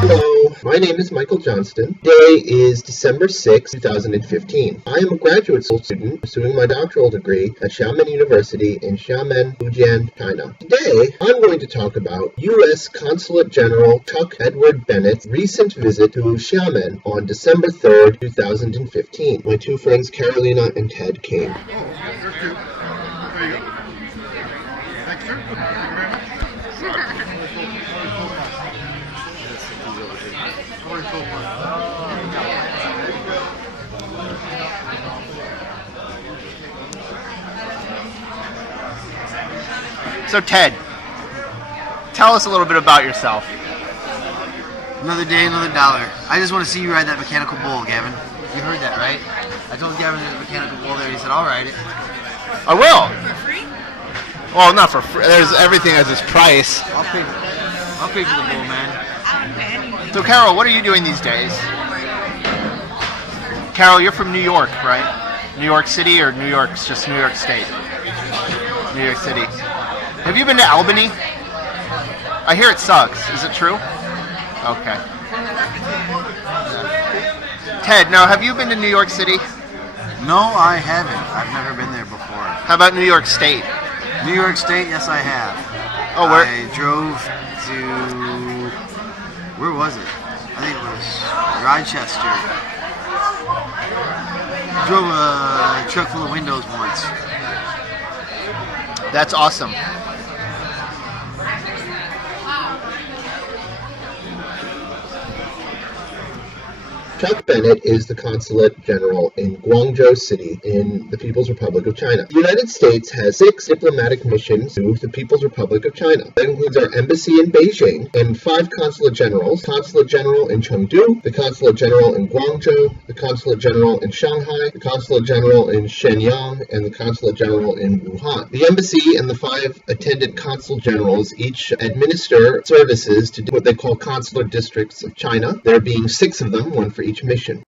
Hello, my name is Michael Johnston. Today is December 6, 2015. I am a graduate school student pursuing my doctoral degree at Xiamen University in Xiamen, Fujian, China. Today, I'm going to talk about U.S. Consulate-General Chuck Edward Bennett's recent visit to Xiamen on December 3, 2015. My two friends Carolina and Ted came. Oh, yeah, there you go. Thanks, sir. Thank you very much. So Ted, tell us a little bit about yourself. Another day, another dollar. I just want to see you ride that mechanical bull, Gavin. You heard that, right? I told Gavin there's a mechanical bull there. He said, I'll ride it. I will. For free? Well, not for free. There's everything has its price. I'll pay for the bull, man. I don't pay anything. So Carol, what are you doing these days? Carol, you're from New York, right? New York City or New York State? New York City. Have you been to Albany? I hear it sucks. Is it true? Okay. Ted, now have you been to New York City? No, I haven't. I've never been there before. How about New York State? New York State, yes, I have. Oh, where? I drove to... Where was it? I think it was Rochester. Drove a truck full of windows once. That's awesome. Chuck Bennett is the Consulate General in Guangzhou City in the People's Republic of China. The United States has 6 diplomatic missions to the People's Republic of China. That includes our embassy in Beijing and 5 Consulate Generals, Consulate General in Chengdu, the Consulate General in Guangzhou, the Consulate General in Shanghai, the Consulate General in Shenyang, and the Consulate General in Wuhan. The embassy and the 5 attendant Consul Generals each administer services to what they call consular districts of China, there being 6 of them, one for each mission.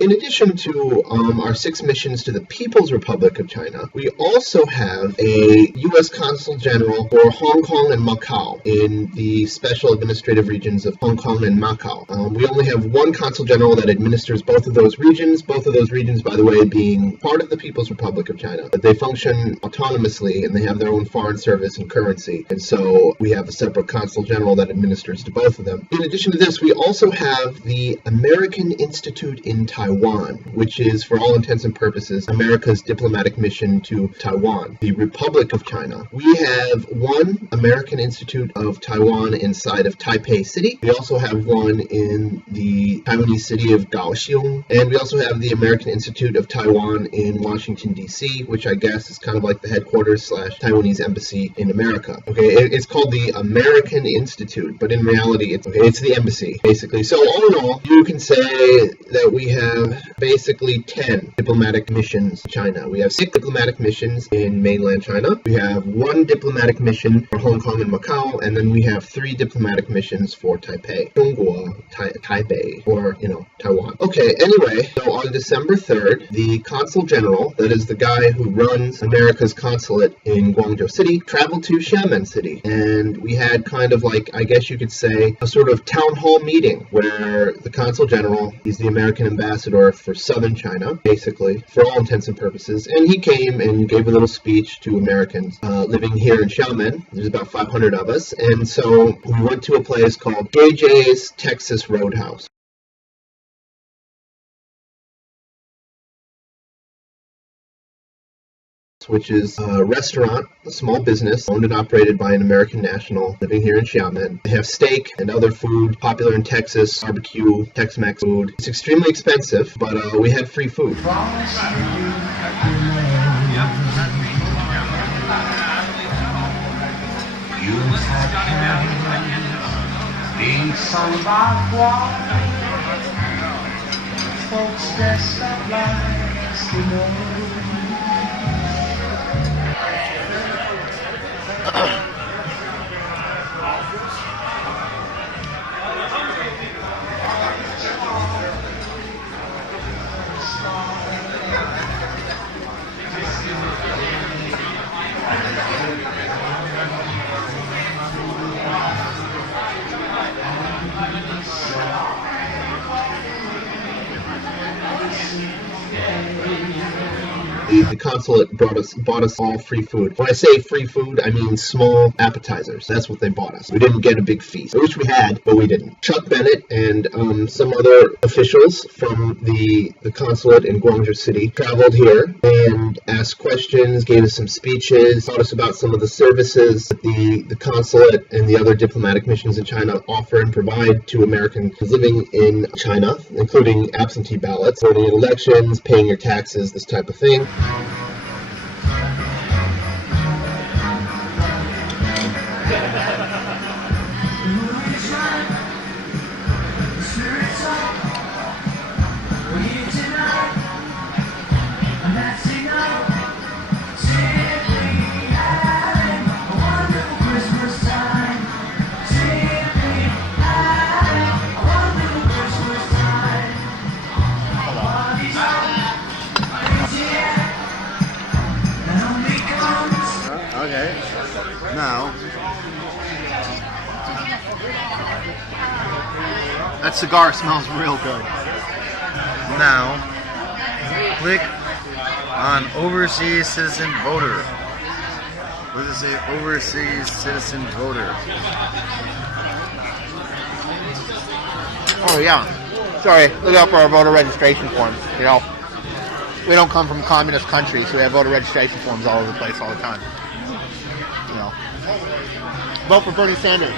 In addition to our 6 missions to the People's Republic of China, we also have a U.S. Consul General for Hong Kong and Macau in the special administrative regions of Hong Kong and Macau. We only have 1 Consul General that administers both of those regions, by the way, being part of the People's Republic of China. But they function autonomously and they have their own foreign service and currency. And so we have a separate Consul General that administers to both of them. In addition to this, we also have the American Institute in Taiwan, which is, for all intents and purposes, America's diplomatic mission to Taiwan, the Republic of China. We have 1 American Institute of Taiwan inside of Taipei City. We also have 1 in the Taiwanese city of Kaohsiung, and we also have the American Institute of Taiwan in Washington, D.C., which I guess is kind of like the headquarters / Taiwanese embassy in America. Okay, it's called the American Institute, but in reality, it's the embassy, basically. So all in all, you can say that we have basically 10 diplomatic missions to China. We have 6 diplomatic missions in mainland China. We have 1 diplomatic mission for Hong Kong and Macau, and then we have 3 diplomatic missions for Taipei, Taipei, or, Taiwan. Okay, anyway, so on December 3rd, the Consul General, that is the guy who runs America's consulate in Guangzhou City, traveled to Xiamen City, and we had kind of like, I guess you could say, a sort of town hall meeting where the Consul General, he's the American ambassador for southern China, basically, for all intents and purposes, and he came and gave a little speech to Americans living here in Xiamen. There's about 500 of us, and so we went to a place called JJ's Texas Roadhouse. Which is a restaurant, a small business owned and operated by an American national living here in Xiamen. They have steak and other food popular in Texas, barbecue, Tex-Mex food. It's extremely expensive, but we had free food. Being sung by choir The consulate bought us all free food. When I say free food, I mean small appetizers. That's what they bought us. We didn't get a big feast. I wish we had, but we didn't. Chuck Bennett and some other officials from the consulate in Guangzhou City traveled here and asked questions, gave us some speeches, taught us about some of the services that the consulate and the other diplomatic missions in China offer and provide to Americans living in China, including absentee ballots, voting in elections, paying your taxes, this type of thing. Okay. Now, That cigar smells real good. now, click on Overseas Citizen Voter. What does it say? Overseas Citizen Voter. Oh yeah. Sorry, look out for our voter registration forms. You know, we don't come from communist countries, so we have voter registration forms all over the place all the time. You know, vote for Bernie Sanders.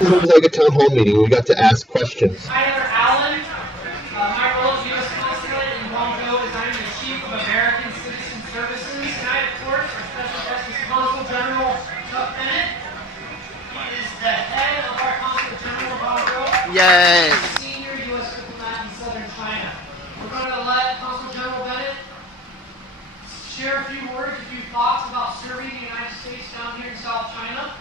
It was like a town hall meeting. We got to ask questions. Hi there, Alan. My role as U.S. Consulate in Guangzhou is I'm the Chief of American Citizen Services. Tonight, of course, our special guest is Consul-General Chuck Bennett. He is the head of our Consul-General in Guangzhou. Yay! He's a senior U.S. diplomat in southern China. We're going to let Consul-General Bennett share a few words, a few thoughts about serving the United States down here in South China.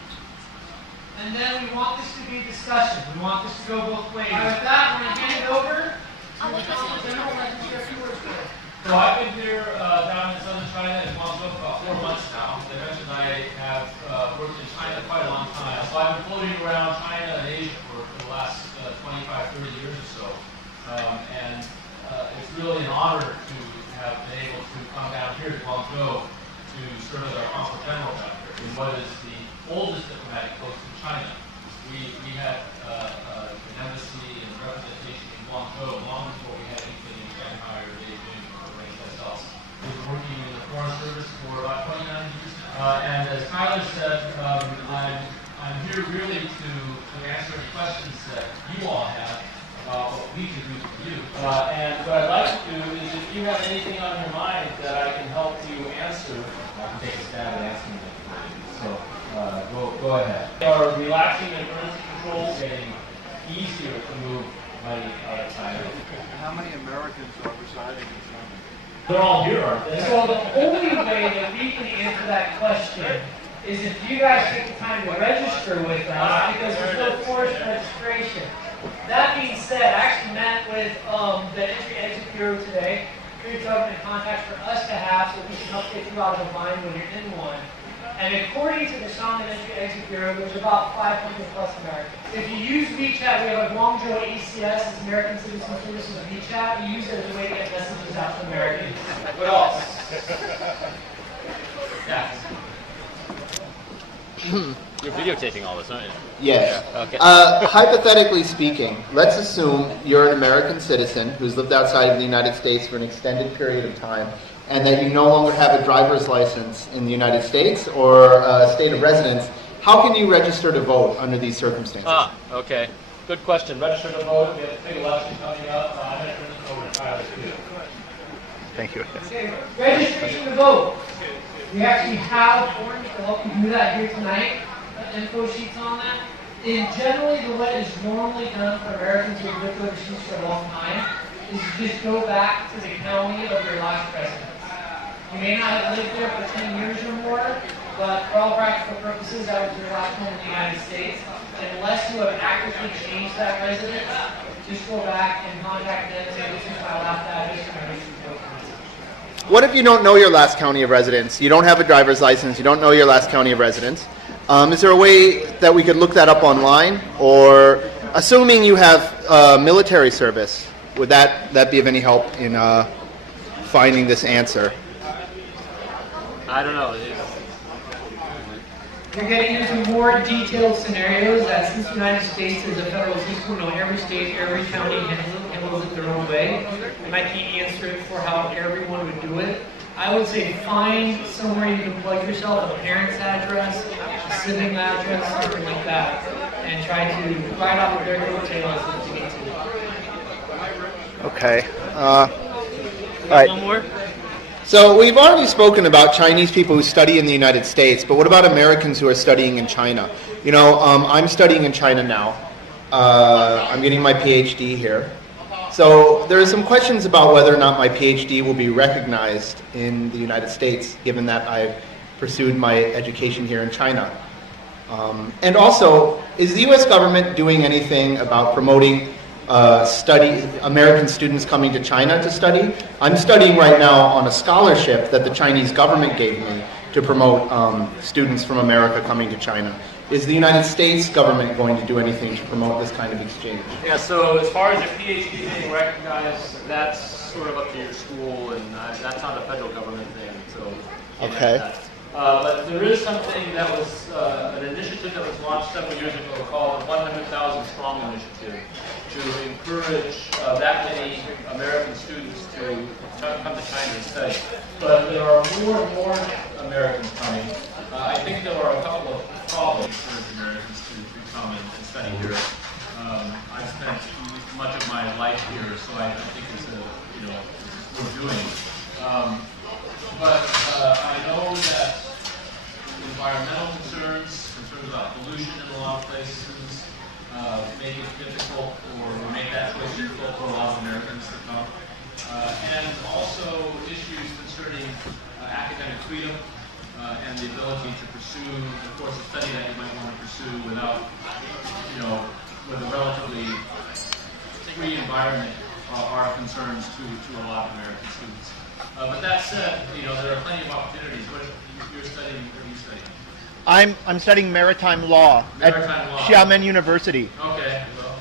And then we want this to be a discussion. We want this to go both ways. With that, we're going to hand it over to the Consul-General and let him share a few words with it. So I've been here down in southern China in Guangzhou for about 4 months now. As I mentioned, I have worked in China quite a long time. So I've been floating around China and Asia for the last 25, 30 years or so. And it's really an honor to have been able to come down here to Guangzhou to serve as our Consul General down here in what is the oldest diplomatic post in China. We had an embassy and representation in Guangzhou long before we had anything in Shanghai or Beijing or anyplace else. We've been working in the Foreign Service for about 29 years. And as Tyler said, I'm here really to answer any questions that you all have about what we can do for you. And what I'd like to do is if you have anything on your mind that I can help you answer, I can take a stab at answering it for you. So go ahead. We are relaxing the currency controls, getting easier to move money out of China. How many Americans are residing in China? They're all here, aren't they? So the only way that we can answer that question is if you guys take the time to register with us, because there's no forced registration. That being said, I actually met with the Entry-Exit Bureau today, free government contacts for us to have so we can help get you out of a bind when you're in one. And according to the Xiamen Entry-Exit Bureau, there's about 500 plus Americans. If you use WeChat, we have a Guangzhou ACS, it's American Citizen Services WeChat. We use it as a way to get messages out to Americans. What else? Yes. You're videotaping all this, aren't you? Yes. Okay. Hypothetically speaking, let's assume you're an American citizen who's lived outside of the United States for an extended period of time, and that you no longer have a driver's license in the United States or a state of residence. How can you register to vote under these circumstances? Okay. Good question. Register to vote. We have a big election coming up. I'm going to turn this over to Tyler too. Thank you. Okay, registration to vote. We actually have forms to help you do that here tonight. Info sheets on that. Generally, the way it's normally done for Americans who have lived overseas for a long time is you just go back to the county of your last residence. You may not have lived there for 10 years or more, but for all practical purposes, that was your last home in the United States. Unless you have actively changed that residence, just go back and contact them and say, this is my last address and I wish to go. What if you don't know your last county of residence? You don't have a driver's license. You don't know your last county of residence. Is there a way that we could look that up online? Or assuming you have military service, would that be of any help in finding this answer? I don't know. You're getting into more detailed scenarios that since the United States is a federal system, every state, every county handles it their own way. And I can't answer it for how everyone would do it. I would say find somewhere you can plug yourself, a parent's address, a sibling address, something like that, and try to write off of their coattails if you need to. Okay. All right. One more? So we've already spoken about Chinese people who study in the United States, but what about Americans who are studying in China? I'm studying in China now. I'm getting my PhD here. So there are some questions about whether or not my PhD will be recognized in the United States, given that I've pursued my education here in China. And also, is the U.S. government doing anything about promoting American students coming to China to study? I'm studying right now on a scholarship that the Chinese government gave me to promote students from America coming to China. Is the United States government going to do anything to promote this kind of exchange? Yeah, so as far as your PhD being recognized, that's sort of up to your school, and that's not a federal government thing, so Okay. but there is something that was an initiative that was launched several years ago called the 100,000 Strong Initiative to encourage that many American students to come to China and study. But there are more and more Americans coming. I think there are a couple of problems for American students who come and study here. I've spent much of my life here, so I think it's worth doing. But I know that environmental concerns about pollution in a lot of places make it difficult or make that choice difficult for a lot of Americans to come. And also issues concerning academic freedom and the ability to pursue the course of study that you might want to pursue without, with a relatively free environment are concerns to a lot of American students. But that said, there are plenty of opportunities. What you're studying? What are you studying? I'm studying maritime law at Xiamen University. Okay, well,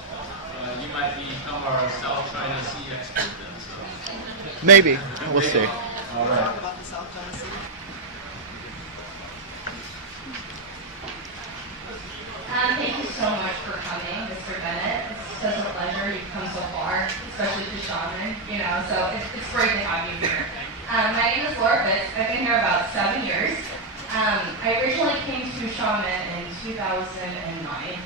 you might become our South China Sea expert then. So. Maybe. We'll see. All right. Thank you so much for coming, Mr. Bennett. It's such a pleasure you've come so far, especially to Xiamen, so it's great to have you here. My name is Laura Fitz. I've been here about 7 years. I originally came to Xiamen in 2009,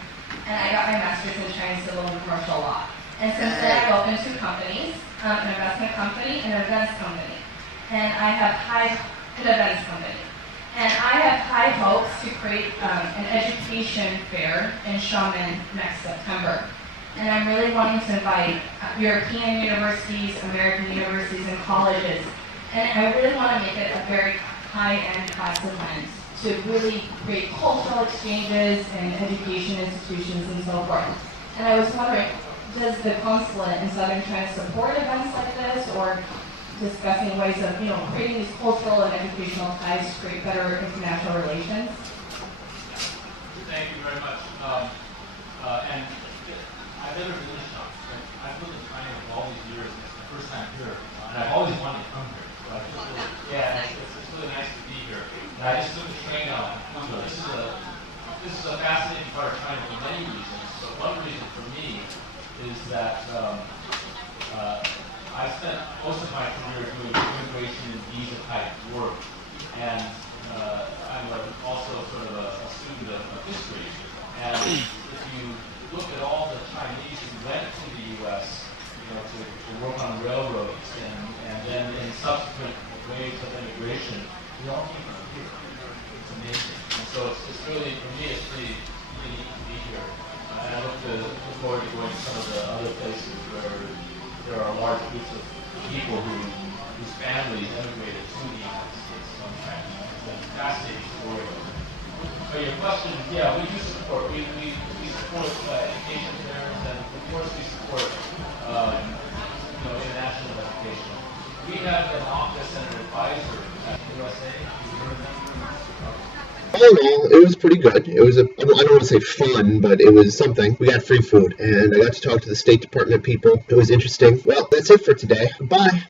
and I got my master's in Chinese civil and commercial law. And since then, I've opened 2 companies, an investment company and an events company. And I have an events company. And I have high hopes to create an education fair in Xiamen next September. And I'm really wanting to invite European universities, American universities, and colleges. And I really want to make it a very high-end class event to really create cultural exchanges and education institutions and so forth. And I was wondering, does the consulate in Southern China support events like this, or discussing ways of, creating these cultural and educational ties to create better international relations? Thank you very much. And I've never been in shops. I've lived in China for all these years. It's the first time here, and I've always wanted to come here. So it's really nice to be here. And I just took the train out. This is a fascinating part of China for many reasons. But one reason for me is that I spent most of my career doing immigration and visa type work, and I'm also sort of a student of history. And if you look at all the Chinese who went to the U.S., to work on railroads, and then in subsequent waves of immigration, they all came from here. It's amazing. And so it's really, for me, it's pretty neat to be here. forward to going to some of the other places where there are large groups of people whose families emigrated to the United States from China. It's a fascinating story. But your question, yeah, we do support. We support education there, and of course we support international education. We have an office and an advisor at USA. All in all, it was pretty good. It was I don't want to say fun, but it was something. We got free food, and I got to talk to the State Department people. It was interesting. Well, that's it for today. Bye.